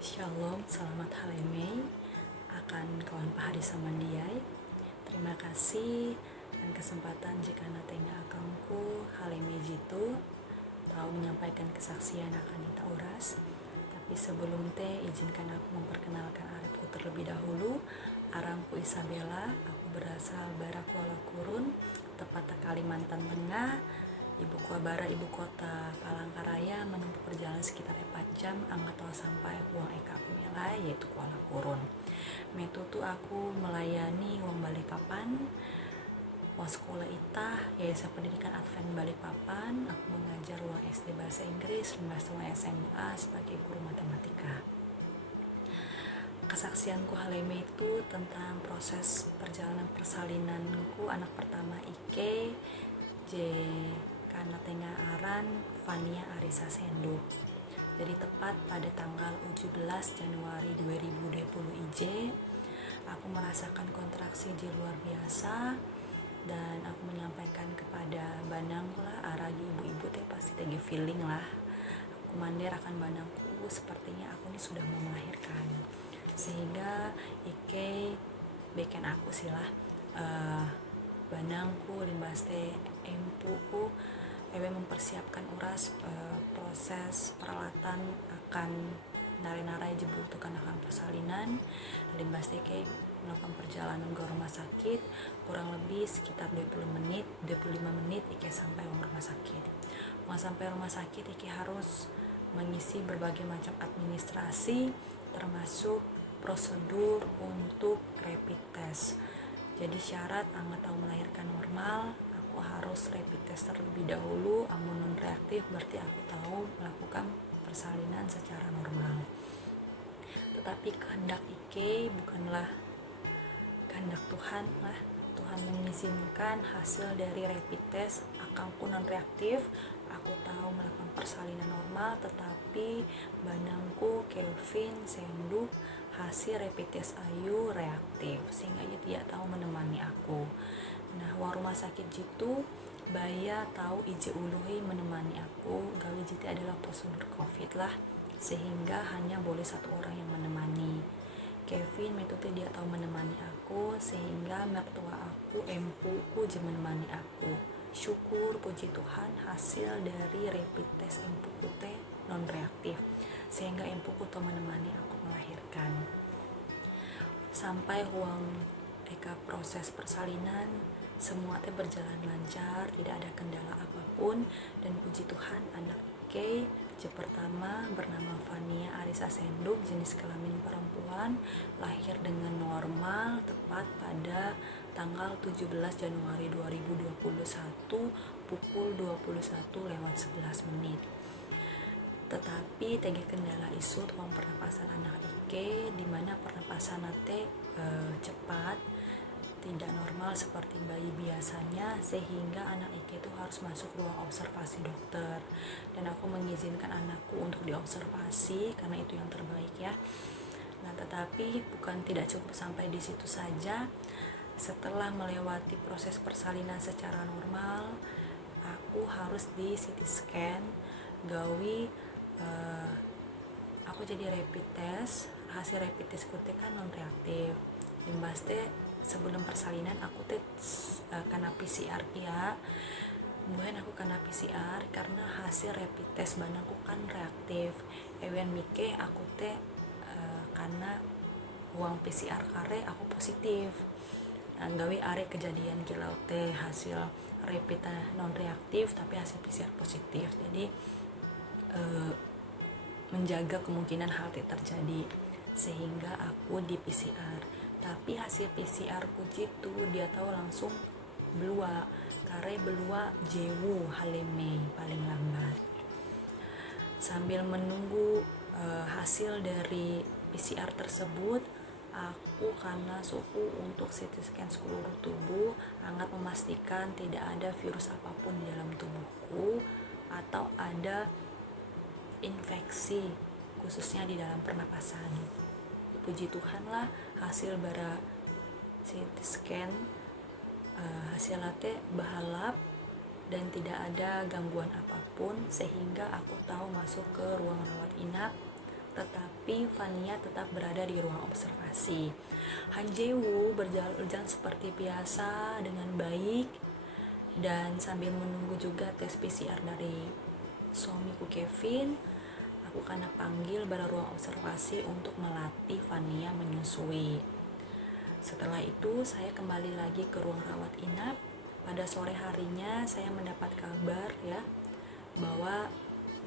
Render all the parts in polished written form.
Shalom, selamat hari Mei akan kawan pahari samandiai. Terima kasih dan kesempatan jika natenga akamku hari Mei jitu tahu menyampaikan kesaksian akan ita uras. Tapi sebelum teh izinkan aku memperkenalkan arepku terlebih dahulu. Arangku Isabella, aku berasal bara Kuala Kurun, tepatnya Kalimantan Tengah. Ibu Kuabara, ibu kota Palangkaraya, menempuh perjalanan sekitar 4 jam angkatau sampai Huang Eka Kumilai, yaitu Kuala Kurun. Metu tu aku melayani Huang Balikpapan, Huang sekolah ita, Yayasan Pendidikan Advent Balikpapan. Aku mengajar Huang SD Bahasa Inggris, Huang SMA sebagai guru matematika. Kesaksianku haleme itu tentang proses perjalanan persalinanku anak pertama Ike, J karena tengah aran Fania Arisa Sendo. Jadi tepat pada tanggal 17 Januari 2020 IJ, aku merasakan kontraksi J luar biasa dan aku menyampaikan kepada banangku lah, aragi ibu-ibu teh pasti tegi feeling lah. Aku mandir akan banangku sepertinya aku ini sudah mau melahirkan. Sehingga Ike beken aku silah banangku limbas teh empuku mempersiapkan uras proses peralatan akan narai-narai dibutuhkan akan persalinan. Limbas teh melakukan perjalanan ke rumah sakit kurang lebih sekitar 25 menit Ike sampai rumah sakit. Sampai rumah sakit Ike harus mengisi berbagai macam administrasi termasuk prosedur untuk rapid test. Jadi syarat angkat tahu melahirkan normal, aku harus rapid test terlebih dahulu. Amun non reaktif berarti aku tahu melakukan persalinan secara normal. Tetapi kehendak Ike bukanlah kehendak Tuhan lah. Tuhan mengizinkan hasil dari rapid test akanku non reaktif. Aku tahu melakukan persalinan normal, tetapi banangku Kelvin Sendu hasil rapid test Ayu reaktif, sehingga ia tidak tahu menemani aku. Nah, rumah sakit jitu baya tahu ije uluhi menemani aku. Gawi jiti adalah prosedur COVID lah, sehingga hanya boleh satu orang yang menemani. Kevin metode dia tahu menemani aku, sehingga mertua aku empuku je menemani aku. Syukur puji Tuhan hasil dari rapid test empuku teh non reaktif, sehingga empuku tahu menemani aku melahirkan. Sampai Huang Eka proses persalinan semua teh berjalan lancar, tidak ada kendala apapun, dan puji Tuhan anak Ike pertama bernama Fania Arisa Senduk, jenis kelamin perempuan, lahir dengan normal tepat pada tanggal 17 Januari 2021 pukul 21:11. Tetapi tege kendala isu tuang pernapasan anak Ike, di mana pernapasan nate cepat, tidak normal seperti bayi biasanya, sehingga anak Ike itu harus masuk ruang observasi dokter. Dan aku mengizinkan anakku untuk diobservasi karena itu yang terbaik ya. Nah, tetapi bukan tidak cukup sampai di situ saja. Setelah melewati proses persalinan secara normal, aku harus di CT scan gawi aku jadi rapid test. Hasil rapid test ku teh kan non reaktif. Limbas teh sebelum persalinan aku teh kena PCR ya. Kemudian aku kena PCR karena hasil rapid test banangku kan reaktif. Ewen mike aku teh karena uang PCR kare aku positif. Gawe are kejadian kilau teh hasil rapid non reaktif tapi hasil PCR positif. Jadi menjaga kemungkinan hal itu terjadi, sehingga aku di PCR. Tapi hasil PCR ku jitu dia tahu langsung belua, kare belua jewu haleme paling lambat. Sambil menunggu hasil dari PCR tersebut, aku karena suhu untuk CT scan seluruh tubuh, sangat memastikan tidak ada virus apapun di dalam tubuhku atau ada infeksi khususnya di dalam pernapasan. Puji Tuhan lah hasil bara CT scan hasil late bahalap dan tidak ada gangguan apapun, sehingga aku tahu masuk ke ruang rawat inap tetapi Fania tetap berada di ruang observasi. Han Jae-woo berjalan seperti biasa dengan baik, dan sambil menunggu juga tes PCR dari suamiku Kevin, aku karena panggil pada ruang observasi untuk melatih Fania menyusui. Setelah itu saya kembali lagi ke ruang rawat inap. Pada sore harinya saya mendapat kabar ya bahwa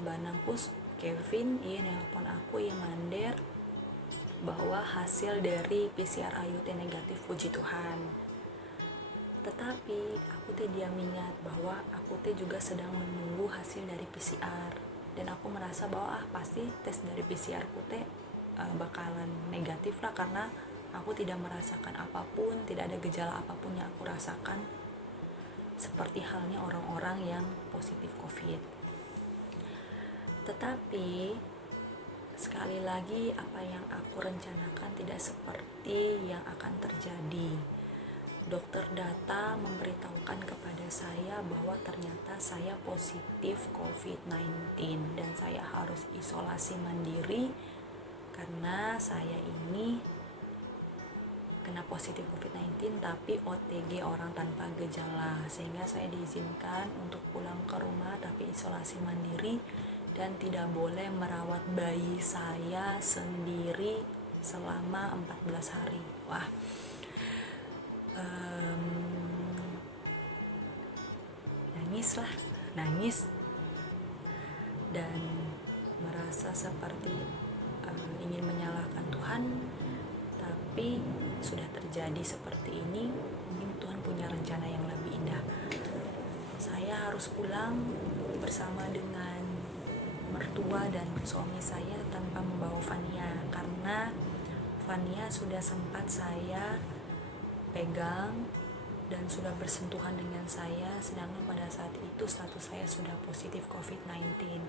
Banangkus Kevin nelpon aku, mander bahwa hasil dari PCR AYUT negatif, puji Tuhan. Tetapi aku tidak mengingat bahwa aku juga sedang menunggu hasil dari PCR, dan aku merasa bahwa pasti tes dari PCR ku bakalan negatif lah, karena aku tidak merasakan apapun, tidak ada gejala apapun yang aku rasakan seperti halnya orang-orang yang positif COVID. Tetapi sekali lagi, apa yang aku rencanakan tidak seperti yang akan terjadi. Dokter data memberitahukan kepada saya bahwa ternyata saya positif COVID-19 dan saya harus isolasi mandiri karena saya ini kena positif COVID-19 tapi OTG, orang tanpa gejala, sehingga saya diizinkan untuk pulang ke rumah tapi isolasi mandiri dan tidak boleh merawat bayi saya sendiri selama 14 hari. Wah, nangis dan merasa seperti ingin menyalahkan Tuhan, tapi sudah terjadi seperti ini, mungkin Tuhan punya rencana yang lebih indah. Saya harus pulang bersama dengan mertua dan suami saya tanpa membawa Fania, karena Fania sudah sempat saya pegang dan sudah bersentuhan dengan saya, sedangkan pada saat itu status saya sudah positif COVID-19.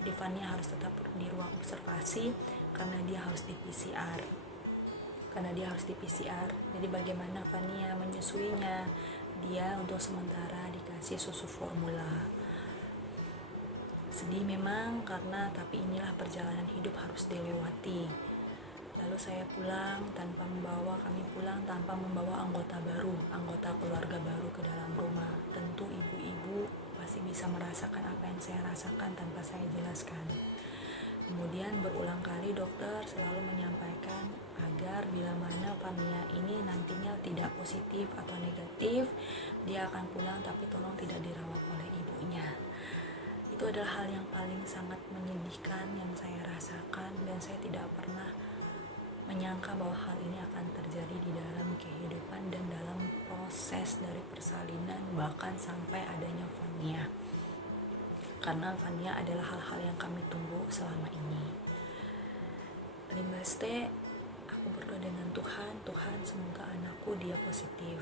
Jadi Fania harus tetap di ruang observasi karena dia harus di PCR. Jadi bagaimana Fania menyusuinya? Dia untuk sementara dikasih susu formula. Sedih memang, tapi inilah perjalanan hidup harus dilewati. Lalu kami pulang tanpa membawa anggota keluarga baru ke dalam rumah. Tentu ibu-ibu pasti bisa merasakan apa yang saya rasakan tanpa saya jelaskan. Kemudian berulang kali dokter selalu menyampaikan agar bila mana Fania ini nantinya tidak positif atau negatif, dia akan pulang tapi tolong tidak dirawat oleh ibunya. Itu adalah hal yang paling sangat menyedihkan yang saya rasakan, dan saya tidak pernah menyangka bahwa hal ini akan terjadi di dalam kehidupan dan dalam proses dari persalinan, bahkan sampai adanya Fania. Karena Fania adalah hal-hal yang kami tunggu selama ini. Limbaste, aku berdoa dengan Tuhan semoga anakku dia positif.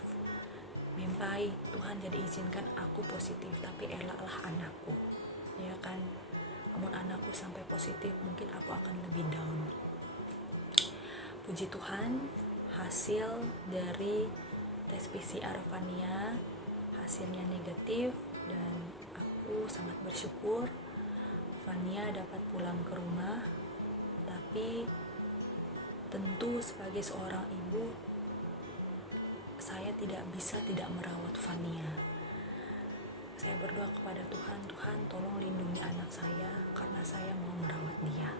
Mimpai, Tuhan jadi izinkan aku positif, tapi elaklah anakku, ya kan? Namun anakku sampai positif, mungkin aku akan lebih down. Puji Tuhan, hasil dari tes PCR Fania hasilnya negatif, dan aku sangat bersyukur Fania dapat pulang ke rumah. Tapi tentu sebagai seorang ibu, saya tidak bisa tidak merawat Fania. Saya berdoa kepada Tuhan tolong lindungi anak saya karena saya mau merawat dia.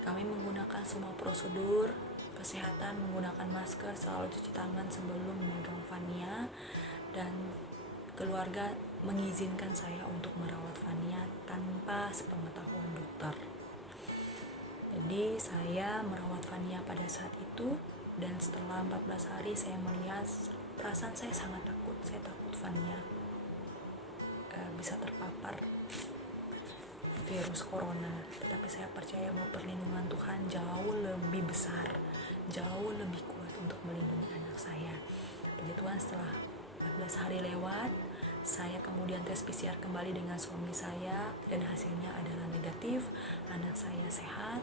Kami menggunakan semua prosedur kesehatan, menggunakan masker, selalu cuci tangan sebelum memegang Fania, dan keluarga mengizinkan saya untuk merawat Fania tanpa sepengetahuan dokter. Jadi saya merawat Fania pada saat itu, dan setelah 14 hari saya melihat perasaan saya sangat takut. Saya takut Fania bisa terpapar virus corona, tetapi saya percaya bahwa perlindungan Tuhan jauh lebih besar, jauh lebih kuat untuk melindungi anak saya. Puji Tuhan, setelah 14 hari lewat, saya kemudian tes PCR kembali dengan suami saya, dan hasilnya adalah negatif. Anak saya sehat.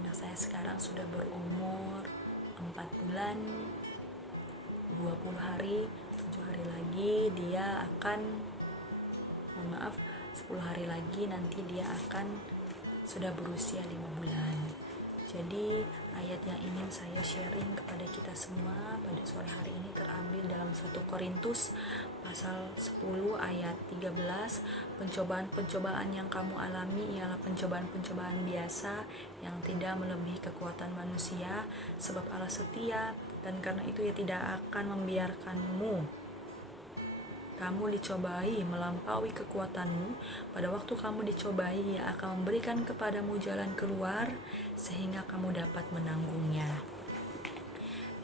Anak saya sekarang sudah berumur 4 bulan 20 hari. 7 hari lagi dia akan 10 hari lagi nanti dia akan sudah berusia 5 bulan. Jadi ayat yang ingin saya sharing kepada kita semua pada sore hari ini terambil dalam 1 Korintus pasal 10 ayat 13. Pencobaan-pencobaan yang kamu alami ialah pencobaan-pencobaan biasa yang tidak melebihi kekuatan manusia, sebab Allah setia, dan karena itu Ia tidak akan membiarkanmu kamu dicobai melampaui kekuatanmu. Pada waktu kamu dicobai, Ia akan memberikan kepadamu jalan keluar sehingga kamu dapat menanggungnya.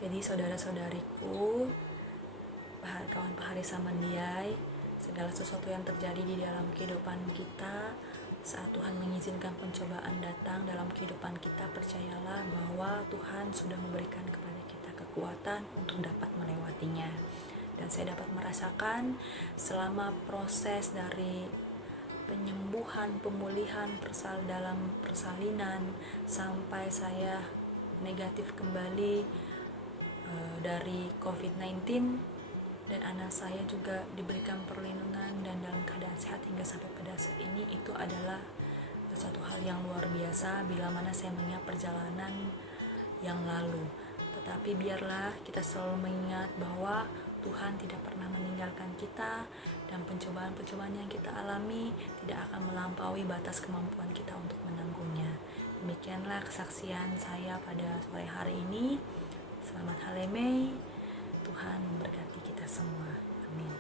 Jadi saudara-saudariku, kawan pahari samandiai, segala sesuatu yang terjadi di dalam kehidupan kita saat Tuhan mengizinkan pencobaan datang dalam kehidupan kita, percayalah bahwa Tuhan sudah memberikan kepada kita kekuatan untuk dapat melewatinya. Dan saya dapat merasakan selama proses dari penyembuhan, pemulihan dalam persalinan sampai saya negatif kembali dari COVID-19, dan anak saya juga diberikan perlindungan dan dalam keadaan sehat hingga sampai pada saat ini. Itu adalah satu hal yang luar biasa bila mana saya mengingat perjalanan yang lalu. Tetapi biarlah kita selalu mengingat bahwa Tuhan tidak pernah meninggalkan kita, dan pencobaan-pencobaan yang kita alami tidak akan melampaui batas kemampuan kita untuk menanggungnya. Demikianlah kesaksian saya pada sore hari ini. Selamat Halemei, Tuhan memberkati kita semua. Amin.